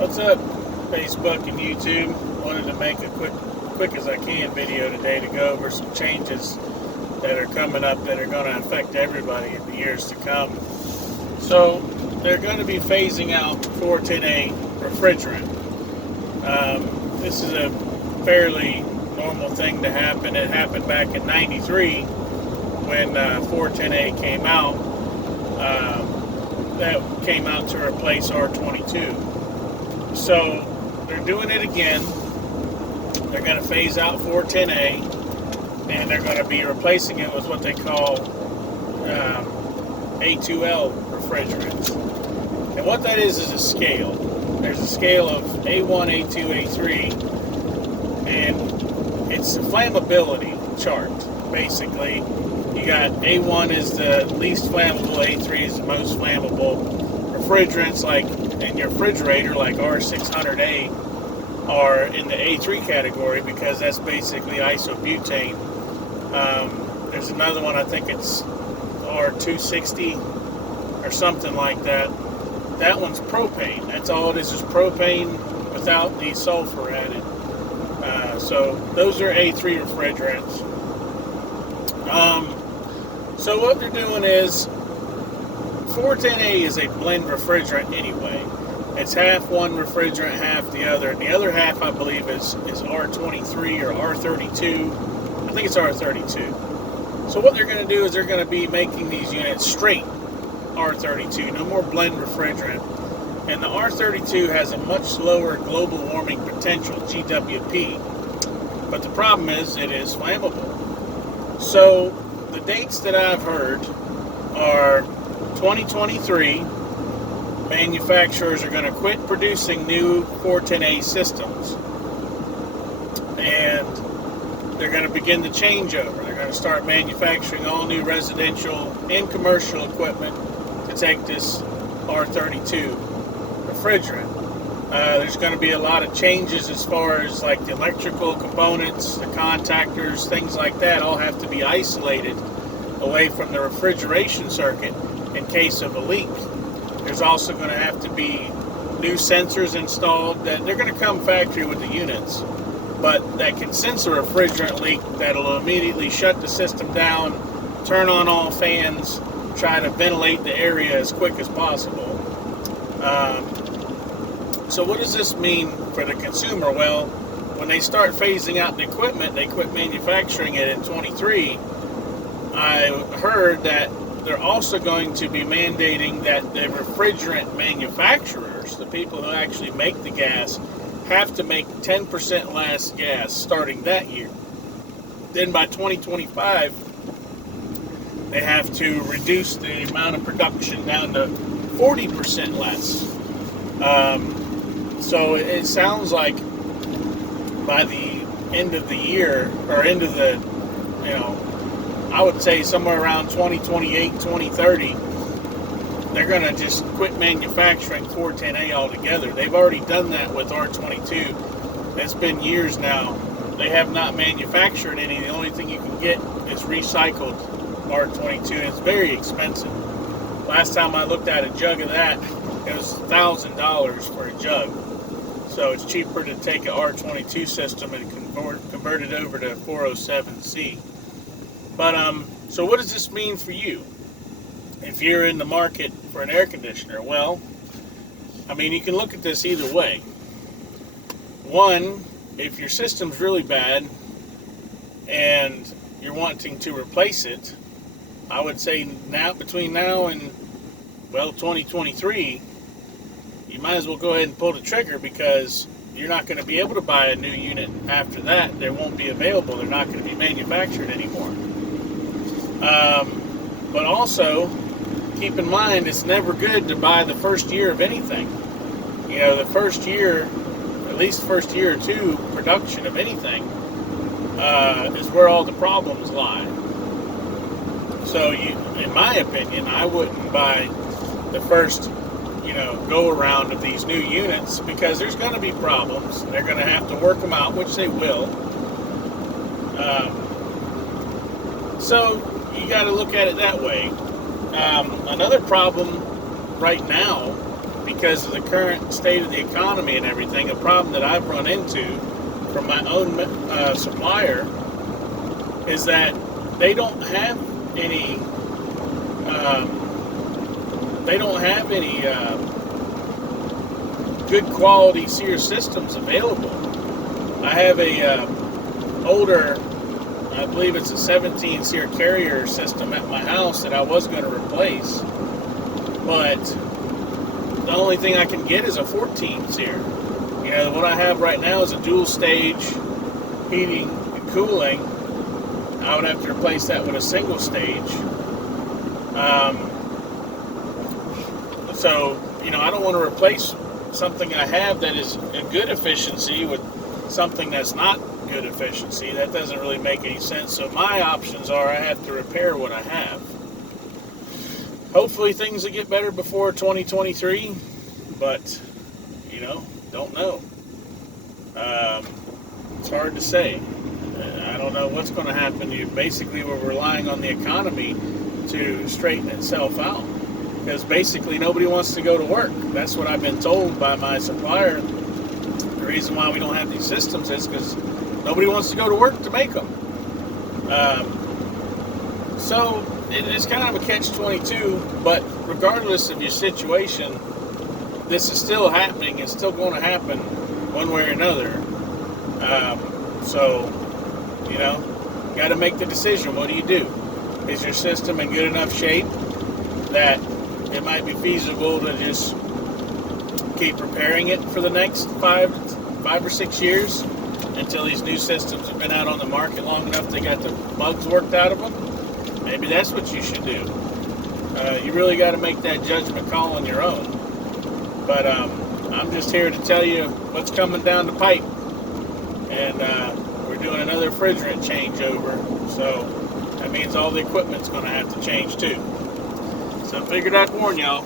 What's up, Facebook and YouTube? Wanted to make a quick as I can video today to go over some changes that are coming up that are going to affect everybody in the years to come. So they're going to be phasing out 410A refrigerant. This is a fairly normal thing to happen. It happened back in '93 when 410A came out. That came out to replace R22. So they're doing it again. They're going to phase out 410A, and they're going to be replacing it with what they call A2L refrigerants. And what that is a scale. There's a scale of A1, A2, A3, and it's a flammability chart, basically. You got A1 is the least flammable, A3 is the most flammable. Refrigerants like in your refrigerator, like R600A, are in the A3 category because that's basically isobutane. There's another one, I think it's R260 or something like that. That one's propane. That's all it is propane without the sulfur added. So those are A3 refrigerants. So what they're doing is 410A is a blend refrigerant anyway. It's half one refrigerant, half the other. And the other half, I believe, is R23 or R32. I think it's R32. So what they're going to do is they're going to be making these units straight R32, no more blend refrigerant. And the R32 has a much lower global warming potential, GWP. But the problem is it is flammable. So the dates that I've heard are 2023, manufacturers are going to quit producing new 410A systems, and they're going to begin the changeover. They're going to start manufacturing all new residential and commercial equipment to take this R32 refrigerant. There's going to be a lot of changes as far as like the electrical components, the contactors, things like that all have to be isolated away from the refrigeration circuit in case of a leak. There's also going to have to be new sensors installed that they're going to come factory with the units, but that can sense a refrigerant leak that'll immediately shut the system down, turn on all fans, try to ventilate the area as quick as possible. So what does this mean for the consumer? Well, when they start phasing out the equipment, they quit manufacturing it in 23. I heard that they're also going to be mandating that the refrigerant manufacturers, the people who actually make the gas, have to make 10% less gas starting that year. Then by 2025, they have to reduce the amount of production down to 40% less. So it sounds like by the end of the year, or end of the, I would say somewhere around 2028, 2030, they're going to just quit manufacturing 410A altogether. They've already done that with R22. It's been years now. They have not manufactured any. The only thing you can get is recycled R22, and it's very expensive. Last time I looked at a jug of that, it was $1,000 for a jug. So it's cheaper to take an R22 system and convert it over to 407C. But so what does this mean for you if you're in the market for an air conditioner? Well, I mean, you can look at this either way. One, if your system's really bad and you're wanting to replace it, I would say now, between now and 2023, you might as well go ahead and pull the trigger, because you're not going to be able to buy a new unit after that. They won't be available. They're not going to be manufactured anymore. But also, keep in mind, it's never good to buy the first year of anything. The first year, at least first year or two production of anything, is where all the problems lie. So, in my opinion, I wouldn't buy the first go around of these new units, because there's going to be problems. They're going to have to work them out, which they will. So you got to look at it that way. Another problem right now because of the current state of the economy and everything, a problem that I've run into from my own supplier is that they don't have any good quality SEER systems available. I have a older, I believe it's a 17 SEER carrier system at my house that I was going to replace, but the only thing I can get is a 14 SEER. You know, what I have right now is a dual stage heating and cooling. I would have to replace that with a single stage. So, you know, I don't want to replace something I have that is a good efficiency with something that's not good efficiency. That doesn't really make any sense. So my options are I have to repair what I have. Hopefully things will get better before 2023, but, you know, don't know. It's hard to say. I don't know what's going to happen. Basically, we're relying on the economy to straighten itself out, because basically nobody wants to go to work. That's what I've been told by my supplier. The reason why we don't have these systems is because nobody wants to go to work to make them. So it's kind of a catch-22, but regardless of your situation, this is still happening. It's still going to happen one way or another. So, you know, got to make the decision. What do you do? Is your system in good enough shape that it might be feasible to just keep repairing it for the next 5 or 6 years until these new systems have been out on the market long enough they got the bugs worked out of them? Maybe that's what you should do. You really got to make that judgment call on your own. But I'm just here to tell you what's coming down the pipe. And we're doing another refrigerant changeover. So that means all the equipment's going to have to change too. So I figured I'd warn y'all.